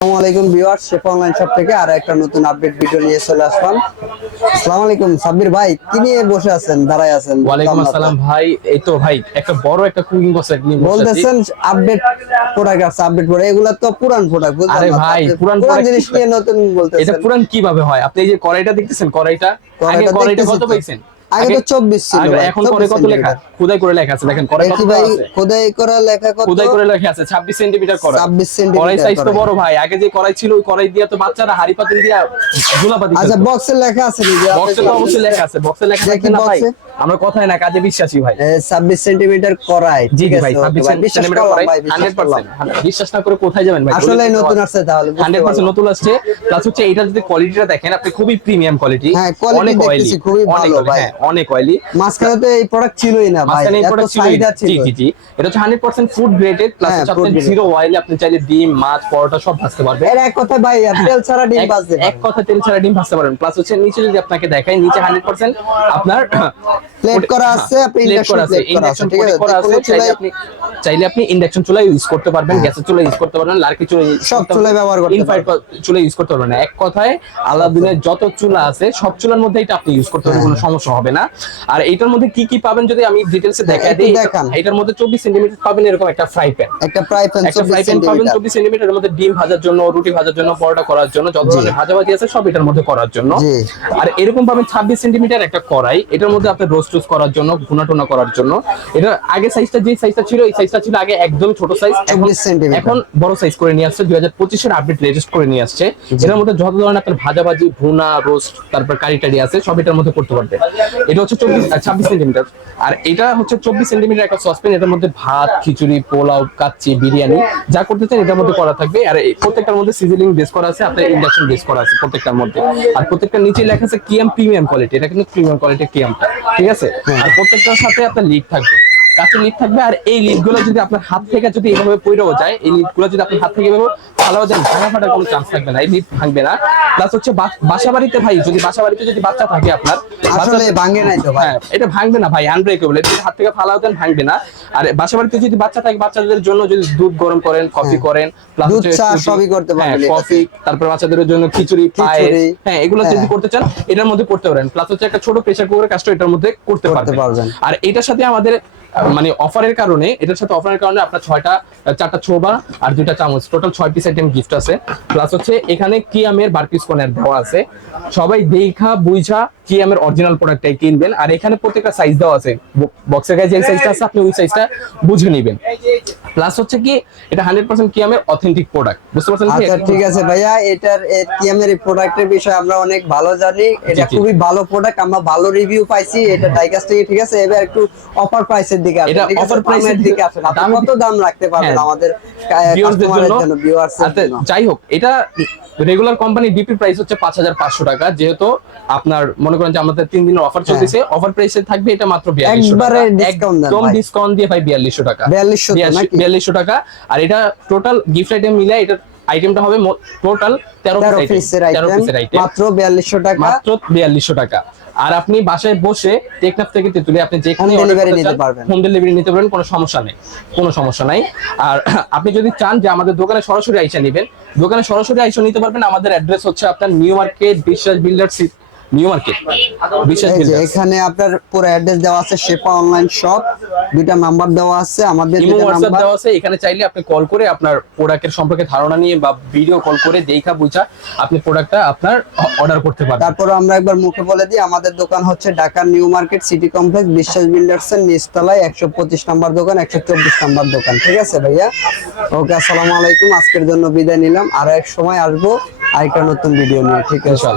আসসালামু আলাইকুম viewers chef online shop থেকে আর একটা নতুন আপডেট ভিডিও নিয়ে চলে আসলাম। আসসালামু আলাইকুম সাব্বির ভাই কি নিয়ে বসে আছেন দাঁড়ায় আছেন? ওয়ালাইকুম আসসালাম ভাই এই তো ভাই একটা বড় একটা কুকিং বক্স নিয়ে বলতেছেন আপডেট প্রোডাক্ট আছে আপডেট এগুলা তো পুরান প্রোডাক্ট আরে ভাই, পুরান পুরান জিনিস নিয়ে নতুন এটা পুরান কীভাবে হয়? আপনি এই যে কড়াইটা দেখতেছেন কড়াইটা? আগে কড়াইটা কড়াইটা কত পাইছেন? আগে তো 24 ছিল এখন করে কত লেখা। খুদাই করে লেখা আছে দেখেন দেখি কত ভাই খোদাই করা লেখা কত? খুদাই করে লেখা আছে 26 26 সাইজ তো বড় ভাই আগে যে কড়াই ছিল ওই দিয়ে তো বাচ্চারা হাড়ি পাতিল দিয়া ঝুলাপাতি আচ্ছা বক্সে লেখা আছে নিজে বক্সে তো অবশ্যই লেখা আছে বক্সে লেখা থাকবে না ভাই। আমরা কথাই না কাজে বিশ্বাসী ভাই। ছাব্বিশ সেন্টিমিটার করাই জি ভাই 26 ভাই, বিশ্বাস সেন্টিমিটার করলাম কড়াই ভাই, বিশ্বাস করলাম। 100% বিশ্বাস না করে কোথায় যাবেন ভাই? আসলে নতুন আসছে তাহলে বুঝতে হান্ড্রেড পার্সেন্ট পারলাম। নতুন আসছে প্লাস হচ্ছে এটা যদি কোয়ালিটিটা দেখেন আপনি খুবই প্রিমিয়াম কোয়ালিটি হ্যাঁ, অয়েলি দেখতেছি, খুবই ভালো ভাই। অনেক অয়েলি মাঝখানে তো এই প্রোডাক্ট ছিলই না ভাই। মাঝখানে এই প্রোডাক্ট জি জি জি। এটা হচ্ছে 100% ফুড গ্রেডেড প্লাস হ্যাঁ, হচ্ছে জিরো অয়েলে আপনি চাইলে ডিম মাছ পরোটা সব ভাজতে পারবেন। এর এক কথা ভাই তেল ছাড়া ডিম বাজতে এক কথা তেল ছাড়া ডিম ভাজতে পারবেন। প্লাস হচ্ছে নিচে যদি আপনাকে দেখাই নিচে 100% আপনার প্লেট করা আছে আপনি ইন্ডাকশন করা আছে। প্লেট করা আছে ঠিক চাইলে আপনি চাইলে আপনি ইন্ডাকশন চুলা ইউজ করতে পারবেন গ্যাসের চুলা ইউজ করতে পারবেন লার্কি চুলা সব চুলায় ব্যবহার করতে ইনফ্রারেড চুলা ইউজ করতে পারবেন এক কথায় আলাদিনের যত চুলা আছে সব চুলার মধ্যে এটা আপনি ইউজ করতে পারবেন কোনো সমস্যা হবে না। আর এটার মধ্যে কি কি পাবেন যদি আমি ডিটেইলসে দেখাই একটু দিই এটার মধ্যে 24 সেন্টিমিটার পাবেন এরকম একটা ফ্রাই প্যান একটা প্রায় প্যান একটা ফ্রাই প্যান পাবেন 24 সেন্টিমিটার এর মধ্যে ডিম ভাজার জন্য রুটি ভাজার জন্য পরোটা করার জন্য যত ধরনের ভাজাভাজি আছে সব এটার মধ্যে করার জন্য। আর এরকম পাবেন 26 সেন্টিমিটার একটা কড়াই এটার মধ্যে আপনি রোস্ট টোস্ট করার জন্য ভুনা টুনা করার জন্য। এটা আগে সাইজটা যে সাইজটা ছিল এই সাইজটা ছিল আগে একদম ছোট সাইজ এখন 24 সেন্টিমিটার। এখন বড় সাইজ করে নিয়ে আসছে 2025 এর আপডেট লেটেস্ট করে নিয়ে আসছে। এটার মধ্যে যত ধরনের আপনার ভাজাভাজি ভুনা রোস্ট তারপর কারি টারি আছে সব এটার মধ্যে করতে পারবেন। এটা হচ্ছে চব্বিশ ছাব্বিশ সেন্টিমিটার আর এটা হচ্ছে 24 সেন্টিমিটার একটা সসপেন এটার মধ্যে ভাত খিচুড়ি পোলাও কাচ্চি বিরিয়ানি যা করতে চান এটার মধ্যে করা থাকবে। আর প্রত্যেকটার মধ্যে সিজনিং বেস করা আছে আপনার ইন্ডাকশন বেস করা আছে প্রত্যেকটার মধ্যে। আর প্রত্যেকটার নিচে লেখা আছে কিএম প্রিমিয়াম কোয়ালিটি এটা কিন্তু প্রিমিয়াম কোয়ালিটির কিএমটা ঠিক আছে? আর প্রত্যেকটার সাথে আপনার লিক থাকবে। কাছে লিড থাকবে আর এই লিডগুলো যদি আপনার হাত থেকে যদি এভাবে পড়েও যায় এই লিডগুলো যদি আপনার হাত থেকে এভাবে ফালাও যায় ভাঙা ফাটার কোনো চান্স থাকবে না এই লিড ভাঙবে না। প্লাস হচ্ছে বাসা বাড়িতে ভাই যদি বাসা বাড়িতে যদি বাচ্চা থাকে আপনার আসলে বাচ্চা- ভাঙে নাই তো ভাই। হ্যাঁ এটা ভাঙবে না ভাই আনব্রেকেবল এটা হাত থেকে ফালাও দেন ভাঙবে না। আর বাসা বাড়িতে যদি বাচ্চা থাকে বাচ্চাদের জন্য যদি দুধ গরম করেন কফি করেন দুধ চা সবই করতে পারবেন হ্যাঁ কফি তারপর বাচ্চাদের জন্য খিচুড়ি পায়েস হ্যাঁ এগুলো যদি হ্যাঁ। করতে চান এটার মধ্যে করতে পারেন। প্লাস হচ্ছে একটা ছোট প্রেসার কুকারের কাজটা এটার মধ্যে করতে পারবেন। আর এটার সাথে আমাদের মানে অফারের কারণে, এটার সাথে অফারের কারণে আপনার ছয়টা, চারটা ছোবা আর দুইটা চামচ। টোটাল ছয় পিস আইটেম গিফট আছে। প্লাস হচ্ছে এখানে কিয়ামের বার্কিস কর্নার দেওয়া আছে। সবাই দেখা, বুঝা কিয়ামের অরিজিনাল প্রোডাক্টটাই কিনবেন। আর এখানে প্রত্যেকটা সাইজ দেওয়া আছে। বক্সের গায়ে যে সাইজটা আছে, আপনি ওই সাইজটা বুঝে নেবেন। প্লাস হচ্ছে কি এটা হান্ড্রেড পার্সেন্ট কিয়ামের অথেন্টিক প্রোডাক্ট বুঝতে পারছেন? আচ্ছা ঠিক আছে ভাইয়া এটার এই প্রোডাক্টের বিষয়ে আমরা অনেক ভালো জানি এটা। খুবই ভালো প্রোডাক্ট আমরা ভালো রিভিউ পাইছি এটা টাইগাস থেকে ঠিক আছে এবার একটু অফার প্রাইসের দিকে আসেন এটা এর দামের দিকে আসেন আপনি কত দাম রাখতে পারবেন হ্যাঁ। আমাদের ভিউয়ারদের জন্য ভিউয়ার্সের আচ্ছা, জন্য যাই হোক এটা রেগুলার কোম্পানি ডিপি প্রাইস হচ্ছে পাঁচ হাজার পাঁচশো টাকা যেহেতু আপনার মনে করেন যে আমাদের তিন দিনের অফার চলতেছে অফার প্রাইসে থাকবে এটা মাত্র বিয়াল্লিশশো হ্যাঁ। একবারে টাকা একদম। ডিসকাউন্ট দিয়ে ভাই বিয়াল্লিশশো টাকা 4200 নাকি? বিয়াল্লিশশো টাকা। আর এটা টোটাল গিফট আইটেম মিলে এটা আইটেমটা হবে টোটাল তেরো তেরো পিসের আইটেম মাত্র বিয়াল্লিশশো টাকা। মাত্র বিয়াল্লিশশো টাকা। আর আপনি বাসায় বসে টেকনাফ থেকে তেতুলে আপনি যেখানে Home নিতে পারবেন। হোম ডেলিভারি নিতে পারবেন কোনো সমস্যা নেই। কোনো সমস্যা নাই। আর আপনি যদি চান যে আমাদের দোকানে সরাসরি আইসা নেবেন দোকানে সরাসরি আইসা নিতে পারবেন। আমাদের অ্যাড্রেস হচ্ছে আপনার new market Biswas builders new market builders এখানে আপনার পুরো অ্যাড্রেস দেওয়া আছে শেপা অনলাইন শপ দুইটা নাম্বার দেওয়া আছে আমাদের ইমো দুইটা হোয়াটসঅ্যাপ নাম্বার দেওয়া আছে এখানে চাইলে আপনি কল করে আপনার প্রোডাক্টের সম্পর্কে ধারণা নিয়ে বা ভিডিও কল করে দেখা বুঝা আপনি প্রোডাক্টটা আপনার অর্ডার করতে পারবেন। তারপর আমরা একবার মুখে বলে দিই আমাদের দোকান হচ্ছে Dhaka new market city complex Biswas builders এর নিচতলায় একশো পঁচিশ নাম্বার দোকান একশো চব্বিশ নাম্বার দোকান। ঠিক আছে ভাইয়া? ওকে আসসালামু আলাইকুম আজকের জন্য বিদায় নিলাম। আর এক সময় আসব আরেকটা নতুন ভিডিও নিয়ে ঠিক আছে?